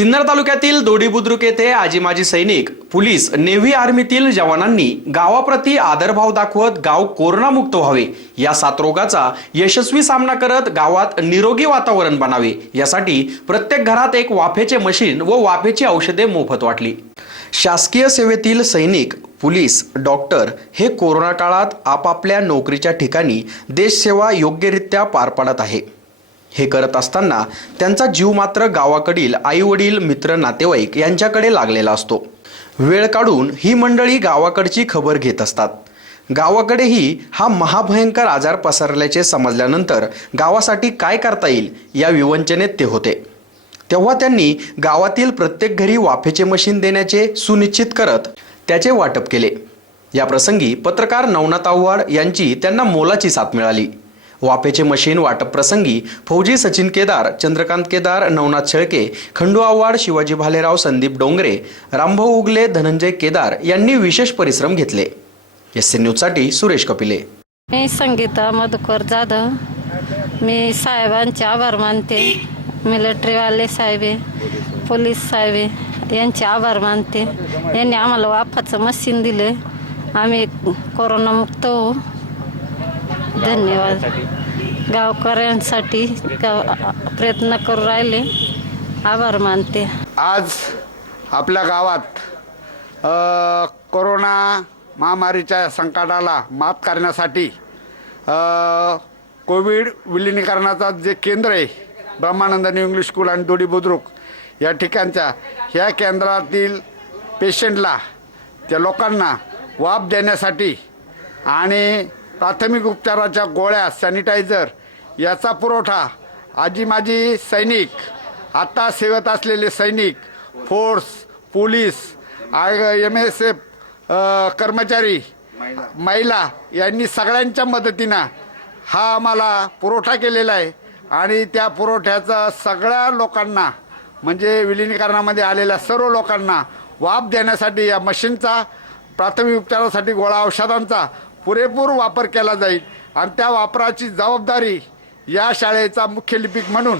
सिन्नर तालुक्यातील दोडी बुद्रुक येथे आजी माजी सैनिक पोलीस नेव्ही आर्मीतील जवानांनी गावाप्रती आदरभाव दाखवत गाव कोरोनामुक्त व्हावे. या साथरोगाचा यशस्वी सामना करत गावात निरोगी वातावरण बनावे. यासाठी प्रत्येक घरात एक वाफेचे मशीन व वाफेची औषधे मोफत वाटली. शासकीय सेवेतील सैनिक पोलीस डॉक्टर हे कोरोना काळात आपापल्या नोकरीच्या ठिकाणी देशसेवा योग्यरित्या पार पाडत आहे. हे करत असताना त्यांचा जीव मात्र गावाकडील आई वडील मित्र नातेवाईक यांच्याकडे लागलेला असतो. वेळ काढून ही मंडळी गावाकडची खबर घेत असतात. गावाकडेही हा महाभयंकर आजार पसरल्याचे समजल्यानंतर गावासाठी काय करता येईल या विवंचनेत ते होते. तेव्हा त्यांनी गावातील प्रत्येक घरी वाफेचे मशीन देण्याचे सुनिश्चित करत त्याचे वाटप केले. या प्रसंगी पत्रकार नवनाथ आव्हाड यांची त्यांना मोलाची साथ मिळाली. वाफेचे मशीन वाटप प्रसंगी फौजी सचिन केदार चंद्रकांत केदार नवनाथ शेळके खंडू आव्हाड शिवाजी भालेराव संदीप डोंगरे रामभाऊ उगले धनंजय केदार यांनी विशेष परिश्रम घेतले. एस एन न्यूजसाठी सुरेश कपिले. मी संगीता मधुकर जाधव. मी साहेबांचे आभार मानते. मिलिटरीवाले साहेबे पोलीस साहेबे यांचे आभार मानते. यांनी आम्हाला वाफाचं मशीन दिले आम्ही कोरोनामुक्त होऊ. धन्यवाद. गावकऱ्यांसाठी गाव प्रयत्न करू राहिले. आभार मानते. आज आपल्या गावात कोरोना महामारीच्या संकटाला मात करण्यासाठी कोविड विलिनीकरणाचा जे केंद्र आहे ब्रह्मानंद न्यू इंग्लिश स्कूल आणि दोडी बुद्रुक या ठिकाणच्या ह्या केंद्रातील पेशंटला त्या लोकांना वाफ देण्यासाठी आणि प्राथमिक उपचाराच्या गोळ्या सॅनिटायझर याचा पुरवठा आजी माजी सैनिक आता सेवेत असलेले सैनिक force police I M S F कर्मचारी महिला यांनी सगळ्यांच्या मदतीनं हा आम्हाला पुरवठा केलेला आहे. आणि त्या पुरवठ्याचा सगळ्या लोकांना म्हणजे विलिनीकरणामध्ये आलेल्या सर्व लोकांना वाफ देण्यासाठी या मशीनचा प्राथमिक उपचारासाठी गोळा औषधांचा पुरेपूर वापर केला जाईल. आणि त्या वापराची जबाबदारी या शाळेचा मुख्य लिपिक म्हणून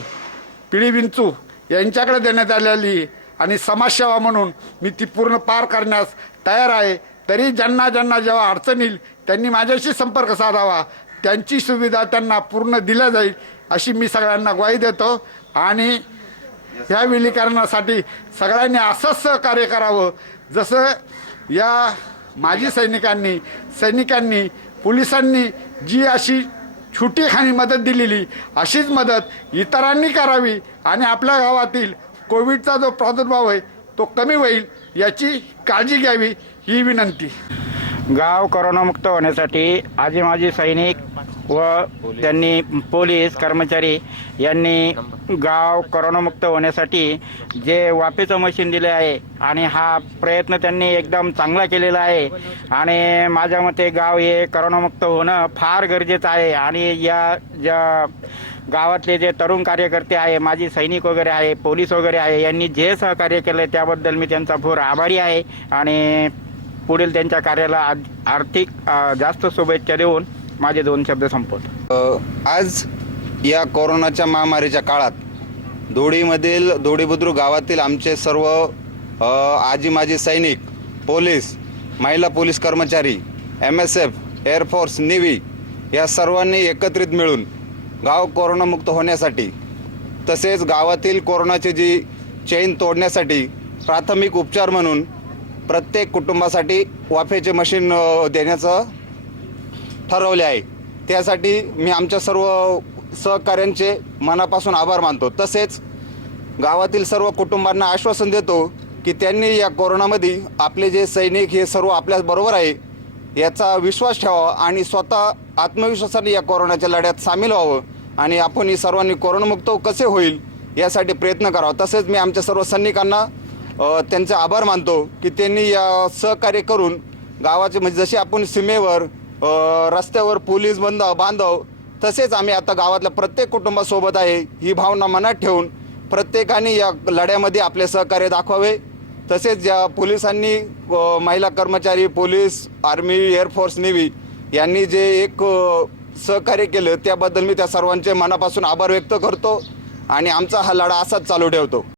पिढी विंचू यांच्याकडे देण्यात आलेली आणि समाजसेवा म्हणून मी ती पूर्ण पार करण्यास तयार आहे. तरी ज्यांना ज्यांना जेव्हा अडचण येईल त्यांनी माझ्याशी संपर्क साधावा. त्यांची सुविधा त्यांना पूर्ण दिल्या जाईल अशी मी सगळ्यांना ग्वाही देतो. आणि ह्या विलीकरणासाठी सगळ्यांनी असंच सहकार्य करावं. जसं या माजी सैनिकांनी सैनिकांनी पोलिसांनी जी अशी छुटीखानी मदत दिलेली अशीच मदत इतरांनी करावी आणि आपल्या गावातील कोविडचा जो प्रादुर्भाव आहे तो कमी होईल याची काळजी घ्यावी ही विनंती. गाव करोनामुक्त होण्यासाठी आजी माजी सैनिक व त्यांनी पोलीस कर्मचारी यांनी गाव करोनामुक्त होण्यासाठी जे वाफेचं मशीन दिले आहे आणि हा प्रयत्न त्यांनी एकदम चांगला केलेला आहे. आणि माझ्या मते गाव हे करोनामुक्त होणं फार गरजेचं आहे. आणि या ज्या गावातले जे तरुण कार्यकर्ते आहे माजी सैनिक वगैरे आहे पोलीस वगैरे आहे यांनी जे सहकार्य केलं त्याबद्दल मी त्यांचा भोर आभारी आहे. आणि पुढील त्यांच्या कार्याला आर्थिक जास्त शुभेच्छा देऊन माझे दोन शब्द संपवतो. आज या कोरोनाच्या महामारीच्या काळात दोडीमधील दोडी बुद्रुक गावातील आमचे सर्व आजी माजी सैनिक पोलीस महिला पोलीस कर्मचारी M S F air force navy या सर्वांनी एकत्रित मिळून गाव कोरोनामुक्त होण्यासाठी तसेच गावातील कोरोनाची जी चेन तोडण्यासाठी प्राथमिक उपचार म्हणून प्रत्येक कुटुंबासाठी वाफेचे मशीन देण्याचं ठरवले आहे. त्यासाठी मी आमच्या सर्व सहकाऱ्यांचे मनापासून आभार मानतो. तसेच गावातील सर्व कुटुंबांना आश्वासन देतो की त्यांनी या कोरोनामध्ये आपले जे सैनिक हे सर्व आपल्याच बरोबर आहे याचा विश्वास ठेवावा आणि स्वतः आत्मविश्वासाने या कोरोनाच्या लढ्यात सामील व्हावं आणि आपण ही सर्वांनी कोरोनामुक्त कसे होईल यासाठी प्रयत्न करावा. तसेच मी आमच्या सर्व सैनिकांना त्यांचे आभार मानतो की त्यांनी या सहकार्य करून गावाचे म्हणजे जसे आपण सीमेवर रस्त्यावर पोलीस बंद बांधव तसेच आम्ही आता गावातल्या प्रत्येक कुटुंबासोबत आहे ही भावना मनात ठेवून प्रत्येकाने या लढ्यामध्ये आपले सहकार्य दाखवावे. तसेच ज्या पोलिसांनी महिला कर्मचारी पोलीस आर्मी एअरफोर्स नेव्ही यांनी जे एक सहकार्य केलं त्याबद्दल मी त्या सर्वांचे मनापासून आभार व्यक्त करतो आणि आमचा हा लढा असाच चालू ठेवतो.